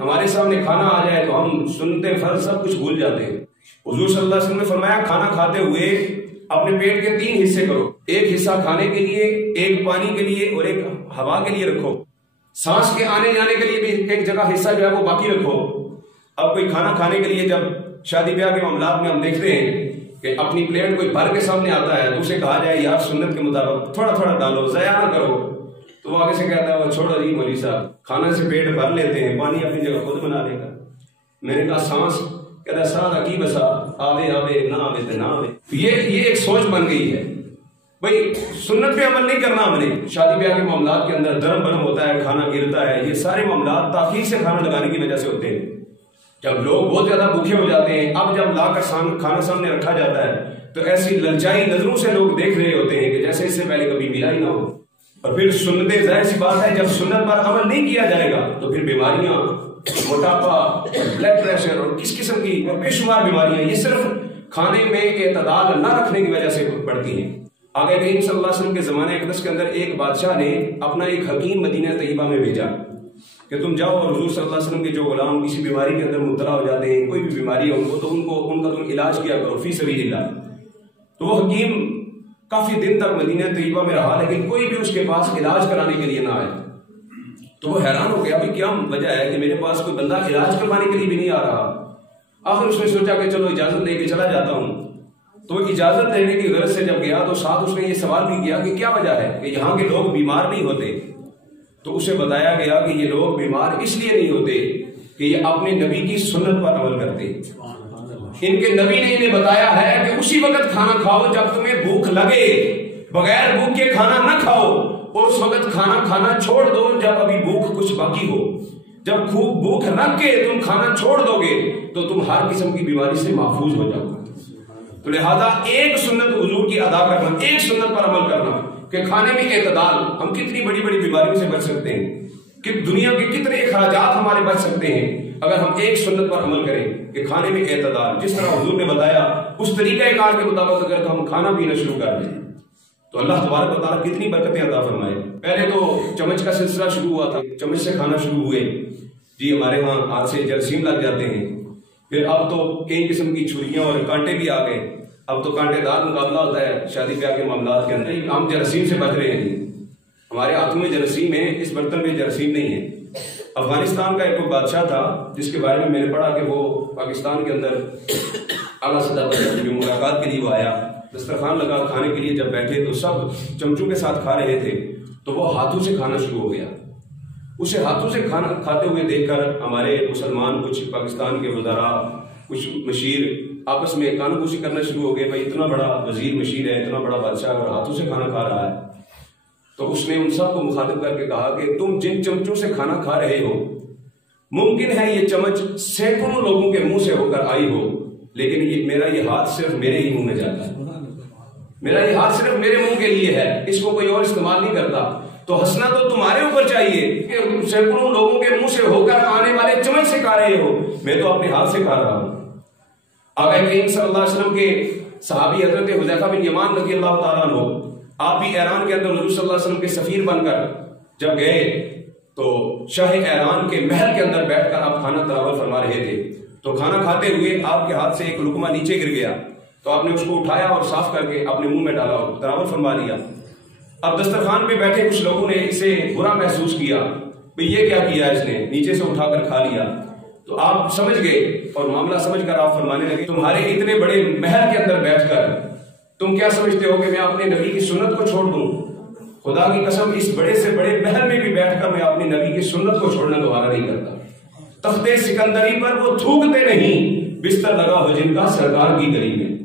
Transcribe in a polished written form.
ہمارے سامنے کھانا آ جائے تو ہم سنتے فرض سب کچھ بھول جاتے ہیں۔ حضور صلی اللہ علیہ وسلم نے فرمایا کھانا کھاتے ہوئے اپنے پیٹ کے 3 حصے کرو، ایک حصہ کھانے کے لیے، ایک پانی کے لیے اور ایک ہوا کے لیے رکھو، سانس کے آنے جانے کے لیے بھی ایک جگہ حصہ جو ہے وہ باقی رکھو۔ اب کوئی کھانا کھانے کے لیے جب شادی بیاہ کے معاملات میں ہم دیکھتے ہیں کہ اپنی پلیٹ کوئی بھر کے سامنے آتا ہے تو اسے کہا جائے یار سنت کے مطابق تھوڑا تھوڑا ڈالو، ضائع نہ کرو، تو وہ آگے سے کہتا ہے وہ چھوڑو جی مولوی صاحب، کھانا سے پیٹ بھر لیتے ہیں، پانی اپنی جگہ خود بنا لے گا۔ میں نے کہا سانس، کہتا ہے سارا کی بسا، آوے آوے نہ آوے تو نہ آوے۔ یہ ایک سوچ بن گئی ہے بھئی سنت پہ عمل نہیں کرنا ہم نے۔ شادی بیاہ کے معاملات کے اندر درم برم ہوتا ہے، کھانا گرتا ہے، یہ سارے معاملات تاخیر سے کھانا لگانے کی وجہ سے ہوتے ہیں۔ جب لوگ بہت زیادہ بھوکے ہو جاتے ہیں، اب جب لا کر کھانا سامنے رکھا جاتا ہے تو ایسی للچائی نظروں سے لوگ دیکھ رہے ہوتے ہیں کہ جیسے اس سے پہلے کبھی ملا ہی نہ ہو۔ اور پھر سنتیں، ظاہر سی بات ہے جب سنت پر عمل نہیں کیا جائے گا تو پھر بیماریاں، موٹاپا، بلڈ پریشر اور کس قسم کی بے شمار بیماریاں یہ صرف کھانے میں اعتدال نہ رکھنے کی وجہ سے بڑھتی ہیں۔ آقا کریم صلی اللہ علیہ وسلم کے زمانے اقدس کے اندر ایک بادشاہ نے اپنا ایک حکیم مدینہ طیبہ میں بھیجا کہ تم جاؤ اور حضور صلی اللہ علیہ وسلم کے جو غلام کسی بیماری کے اندر مبتلا ہو جاتے ہیں، کوئی بھی بیماری ہے ان کا تم علاج کیا کرو فی سبیل اللہ۔ تو وہ حکیم کافی دن تک مدینہ طیبہ میں رہا لیکن کوئی بھی اس کے پاس علاج کرانے کے لیے نہ آئے۔ تو وہ حیران ہو گیا بھائی کیا وجہ ہے کہ میرے پاس کوئی بندہ علاج کروانے کے لیے بھی نہیں آ رہا۔ آخر اس نے سوچا کہ چلو اجازت لے کے چلا جاتا ہوں۔ تو اجازت لینے کی غرض سے جب گیا تو ساتھ اس نے یہ سوال بھی کیا کہ کیا وجہ ہے کہ یہاں کے لوگ بیمار نہیں ہوتے؟ تو اسے بتایا گیا کہ یہ لوگ بیمار اس لیے نہیں ہوتے کہ یہ اپنے نبی کی سنت پر عمل کرتے۔ ان کے نبی نے انہیں بتایا ہے کہ اسی وقت کھانا کھاؤ جب تمہیں بھوک لگے، بغیر بھوک کے کھانا نہ کھاؤ، اور اس وقت کھانا کھانا چھوڑ دو جب ابھی بھوک کچھ باقی ہو۔ جب خوب بھوک رکھ کے تم کھانا چھوڑ دو گے تو تم ہر قسم کی بیماری سے محفوظ ہو جاؤ۔ تو لہذا ایک سنت حضور کی ادا کرنا، ایک سنت پر عمل کرنا کہ کھانے میں اعتدال، ہم کتنی بڑی بڑی بیماریوں سے بچ سکتے ہیں، کہ دنیا کے کتنے اخراجات ہمارے بچ سکتے ہیں اگر ہم ایک سنت پر عمل کریں کہ کھانے میں اعتدال، جس طرح حضور نے بتایا اس طریقہ کار کے مطابق اگر ہم کھانا پینا شروع کر دیں تو اللہ تبارک و تعالیٰ کتنی برکتیں عطا فرمائے۔ پہلے تو چمچ کا سلسلہ شروع ہوا تھا، چمچ سے کھانا شروع ہوئے، جی ہمارے ہاں ہاتھ سے جراثیم لگ جاتے ہیں، پھر اب تو کئی قسم کی چھریاں اور کانٹے بھی آ گئے، اب تو کانٹے دار مقابلہ ہوتا ہے شادی بیاہ کے معاملات کے اندر۔ ہم جراثیم سے بچ رہے ہیں، ہمارے ہاتھوں میں جراثیم ہے، اس برتن میں جراثیم نہیں ہے۔ افغانستان کا ایک بادشاہ تھا جس کے بارے میں نے پڑھا کہ وہ پاکستان کے اندر اعلیٰ سطح پر جو ملاقات کے لیے وہ آیا، دسترخوان لگا کھانے کے لیے جب بیٹھے تو سب چمچوں کے ساتھ کھا رہے تھے تو وہ ہاتھوں سے کھانا شروع ہو گیا۔ اسے ہاتھوں سے کھانا کھاتے ہوئے دیکھ کر ہمارے مسلمان، کچھ پاکستان کے وزراء، کچھ مشیر آپس میں کانوں کشی کرنا شروع ہو گئے، بھائی اتنا بڑا وزیر مشیر ہے، اتنا بڑا بادشاہ اور ہاتھوں سے کھانا کھا رہا ہے۔ تو اس نے ان سب کو مخاطب کر کے کہا کہ تم جن چمچوں سے کھانا کھا رہے ہو ممکن ہے یہ چمچ سینکڑوں لوگوں کے منہ سے ہو کر آئی ہو، لیکن میرا یہ ہاتھ صرف میرے ہی منہ میں جاتا ہے، میرا یہ ہاتھ صرف میرے منہ کے لیے ہے، اس کو کوئی اور استعمال نہیں کرتا۔ تو ہنسنا تو تمہارے اوپر چاہیے کہ تم سینکڑوں لوگوں کے منہ سے ہو کر آنے والے چمچ سے کھا رہے ہو، میں تو اپنے ہاتھ سے کھا رہا ہوں۔ آقا کریم صلی اللہ علیہ وسلم کے صحابی حضرت حذیفہ بن یمان رضی اللہ تعالیٰ عنہ، آپ بھی ایران کے اندر حضور صلی اللہ علیہ وسلم کے سفیر بن کر جب گئے تو شاہ ایران کے محل کے اندر بیٹھ کر آپ کھانا تناول فرما رہے تھے، تو کھانا کھاتے ہوئے آپ کے ہاتھ سے ایک لقمہ نیچے گر گیا، تو آپ نے اس کو اٹھایا اور صاف کر کے اپنے منہ میں ڈالا اور تناول فرما لیا۔ اب دسترخوان پہ بیٹھے کچھ لوگوں نے اسے برا محسوس کیا، بھئی یہ کیا کیا اس نے، نیچے سے اٹھا کر کھا لیا۔ تو آپ سمجھ گئے اور معاملہ سمجھ کر آپ فرمانے لگے تمہارے اتنے بڑے محل کے اندر بیٹھ کر تم کیا سمجھتے ہو کہ میں اپنے نبی کی سنت کو چھوڑ دوں؟ خدا کی قسم اس بڑے سے بڑے محل میں بھی بیٹھ کر میں اپنے نبی کی سنت کو چھوڑنا گوارا نہیں کرتا۔ تخت سکندری پر وہ تھوکتے نہیں، بستر لگا ہو جن کا سرکار کی گلی میں۔